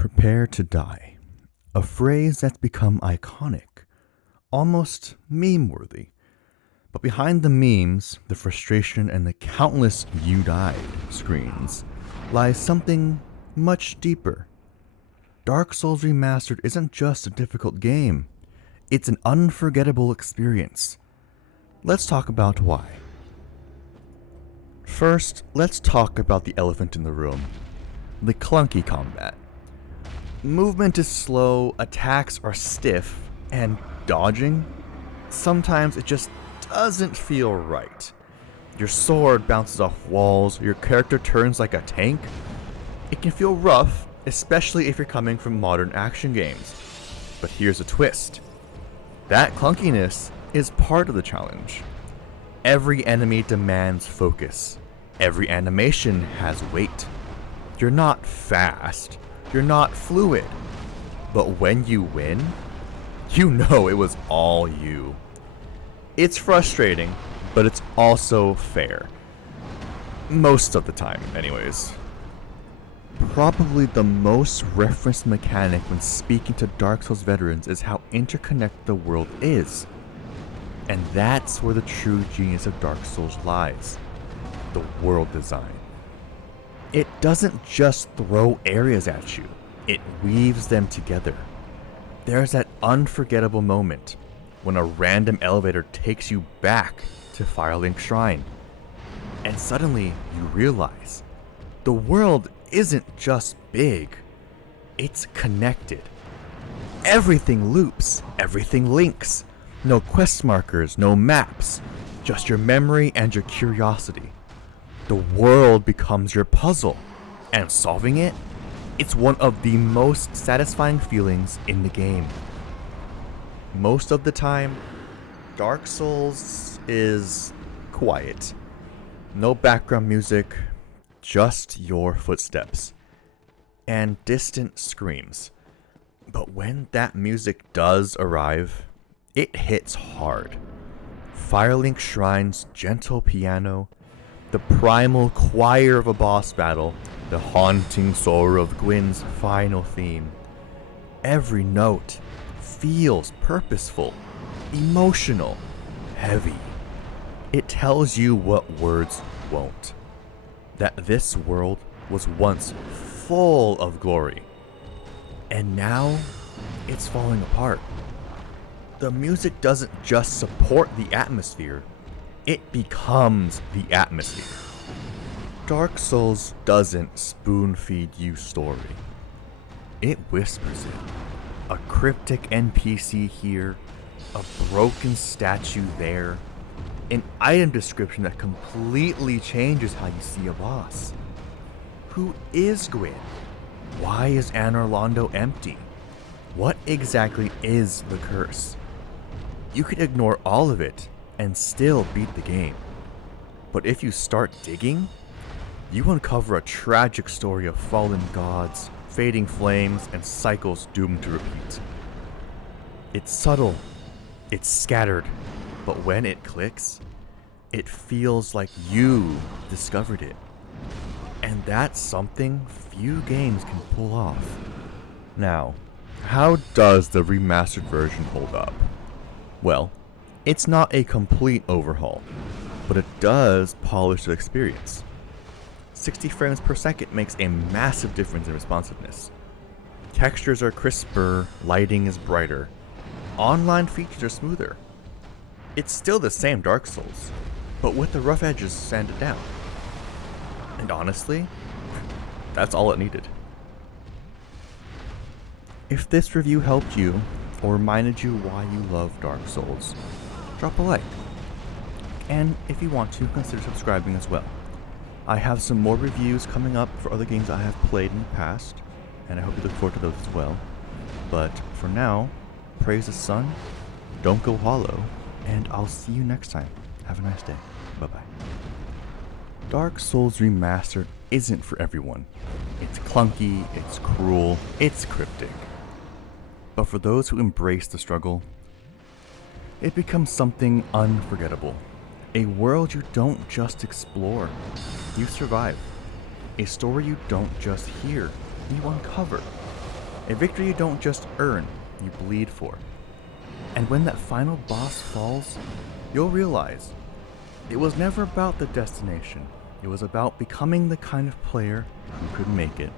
Prepare to die. A phrase that's become iconic, almost meme-worthy. But behind the memes, the frustration, and the countless "you died" screens lies something much deeper. Dark Souls Remastered isn't just a difficult game, it's an unforgettable experience. Let's talk about why. First, let's talk about the elephant in the room, the clunky combat. Movement is slow, attacks are stiff, and dodging? Sometimes it just doesn't feel right. Your sword bounces off walls, your character turns like a tank. It can feel rough, especially if you're coming from modern action games. But here's a twist. That clunkiness is part of the challenge. Every enemy demands focus. Every animation has weight. You're not fast. You're not fluid. But when you win, you know it was all you. It's frustrating, but it's also fair. Most of the time, anyways. Probably the most referenced mechanic when speaking to Dark Souls veterans is how interconnected the world is. And that's where the true genius of Dark Souls lies. The world design. It doesn't just throw areas at you, it weaves them together. There's that unforgettable moment when a random elevator takes you back to Firelink Shrine. And suddenly you realize the world isn't just big, it's connected. Everything loops, everything links. No quest markers, no maps, just your memory and your curiosity. The world becomes your puzzle, and solving it, it's one of the most satisfying feelings in the game. Most of the time, Dark Souls is quiet. No background music, just your footsteps and distant screams. But when that music does arrive, it hits hard. Firelink Shrine's gentle piano, the primal choir of a boss battle, the haunting sorrow of Gwyn's final theme. Every note feels purposeful, emotional, heavy. It tells you what words won't. That this world was once full of glory, and now it's falling apart. The music doesn't just support the atmosphere, it becomes the atmosphere. Dark Souls doesn't spoon-feed you story. It whispers it. A cryptic NPC here, a broken statue there, an item description that completely changes how you see a boss. Who is Gwyn? Why is Anor Londo empty? What exactly is the curse? You can ignore all of it and still beat the game. But if you start digging, you uncover a tragic story of fallen gods, fading flames, and cycles doomed to repeat. It's subtle, it's scattered, but when it clicks, it feels like you discovered it. And that's something few games can pull off. Now, how does the remastered version hold up? Well, it's not a complete overhaul, but it does polish the experience. 60 frames per second makes a massive difference in responsiveness. Textures are crisper, lighting is brighter, online features are smoother. It's still the same Dark Souls, but with the rough edges sanded down. And honestly, that's all it needed. If this review helped you, or reminded you why you love Dark Souls, drop a like. And if you want to, consider subscribing as well. I have some more reviews coming up for other games I have played in the past, and I hope you look forward to those as well. But for now, praise the sun, don't go hollow, and I'll see you next time. Have a nice day. Bye-bye. Dark Souls Remastered isn't for everyone. It's clunky, it's cruel, it's cryptic. But for those who embrace the struggle, it becomes something unforgettable. A world you don't just explore, you survive. A story you don't just hear, you uncover. A victory you don't just earn, you bleed for. And when that final boss falls, you'll realize it was never about the destination. It was about becoming the kind of player who could make it.